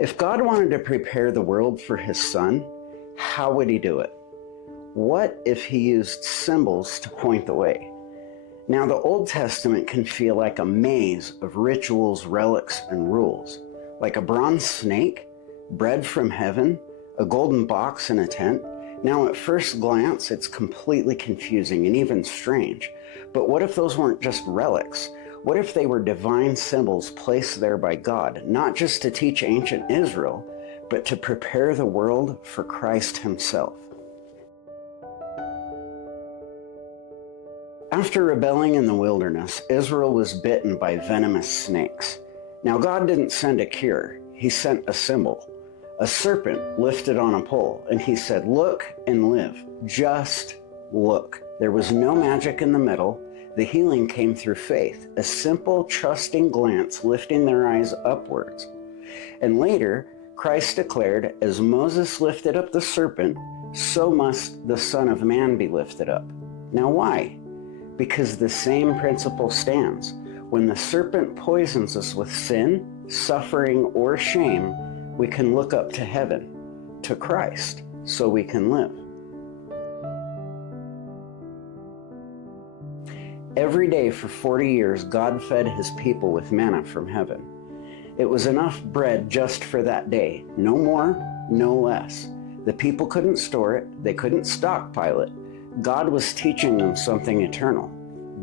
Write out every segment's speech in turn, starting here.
If God wanted to prepare the world for his son, how would he do it? What if he used symbols to point the way? Now, the Old Testament can feel like a maze of rituals, relics, and rules. Like a bronze snake, bread from heaven, a golden box in a tent. Now, at first glance, it's completely confusing and even strange. But what if those weren't just relics? What if they were divine symbols placed there by God, not just to teach ancient Israel, but to prepare the world for Christ himself? After rebelling in the wilderness, Israel was bitten by venomous snakes. Now, God didn't send a cure. He sent a symbol, a serpent lifted on a pole, and he said, "Look and live. Just look." There was no magic in the middle. The healing came through faith, a simple, trusting glance lifting their eyes upwards. And later, Christ declared, "As Moses lifted up the serpent, so must the Son of Man be lifted up." Now, why? Because the same principle stands. When the serpent poisons us with sin, suffering, or shame, we can look up to heaven, to Christ, so we can live. Every day for 40 years, God fed his people with manna from heaven. It was enough bread just for that day, no more, no less. The people couldn't store it, they couldn't stockpile it. God was teaching them something eternal,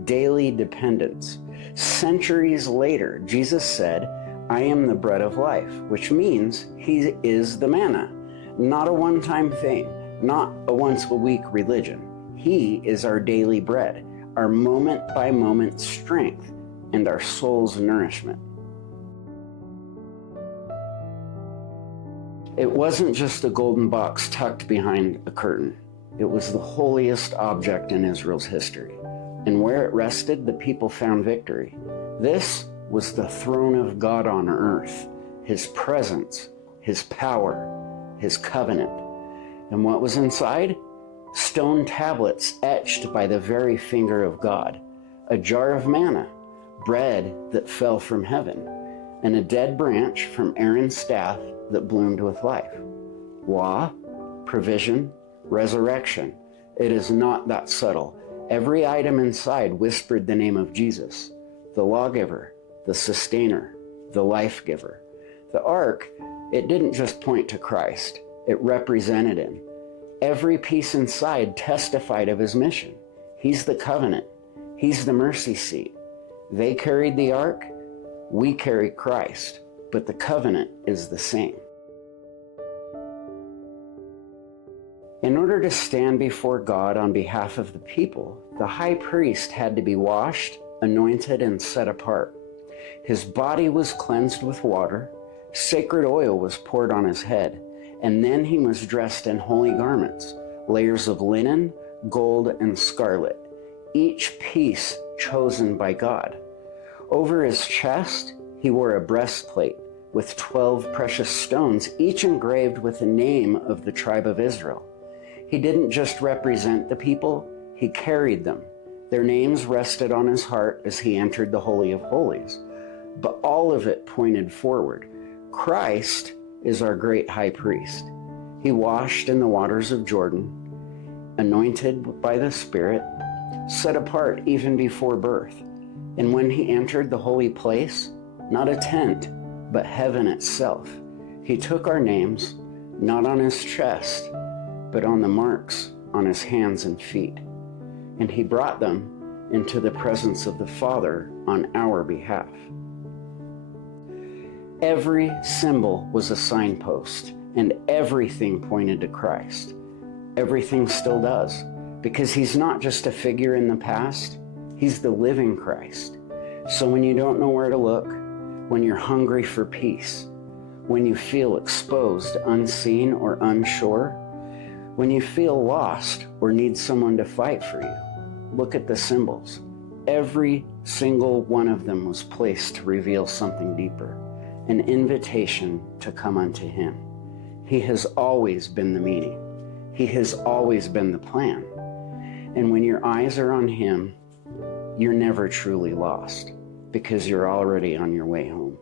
daily dependence. Centuries later, Jesus said, "I am the bread of life," which means he is the manna, not a one-time thing, not a once-a-week religion. He is our daily bread, our moment-by-moment strength, and our soul's nourishment. It wasn't just a golden box tucked behind a curtain. It was the holiest object in Israel's history. And where it rested, the people found victory. This was the throne of God on earth, his presence, his power, his covenant. And what was inside? Stone tablets etched by the very finger of God, a jar of manna, bread that fell from heaven, and a dead branch from Aaron's staff that bloomed with life. Law, provision, resurrection. It is not that subtle. Every item inside whispered the name of Jesus, the lawgiver, the sustainer, the life giver. The ark, it didn't just point to Christ, it represented him. Every piece inside testified of his mission. He's the covenant. He's the mercy seat. They carried the ark, we carry Christ, but the covenant is the same. In order to stand before God on behalf of the people, the high priest had to be washed, anointed, and set apart. His body was cleansed with water, sacred oil was poured on his head, and then he was dressed in holy garments, layers of linen, gold, and scarlet, each piece chosen by God. Over his chest, he wore a breastplate with 12 precious stones, each engraved with the name of the tribe of Israel. He didn't just represent the people, he carried them. Their names rested on his heart as he entered the Holy of Holies. But all of it pointed forward. Christ is our great high priest. He washed in the waters of Jordan, anointed by the Spirit, set apart even before birth. And when he entered the holy place, not a tent, but heaven itself, he took our names, not on his chest, but on the marks on his hands and feet. And he brought them into the presence of the Father on our behalf. Every symbol was a signpost, and everything pointed to Christ. Everything still does, because he's not just a figure in the past, he's the living Christ. So when you don't know where to look, when you're hungry for peace, when you feel exposed, unseen, or unsure, when you feel lost or need someone to fight for you, look at the symbols. Every single one of them was placed to reveal something deeper, an invitation to come unto him. He has always been the meaning. He has always been the plan. And when your eyes are on him, you're never truly lost, because you're already on your way home.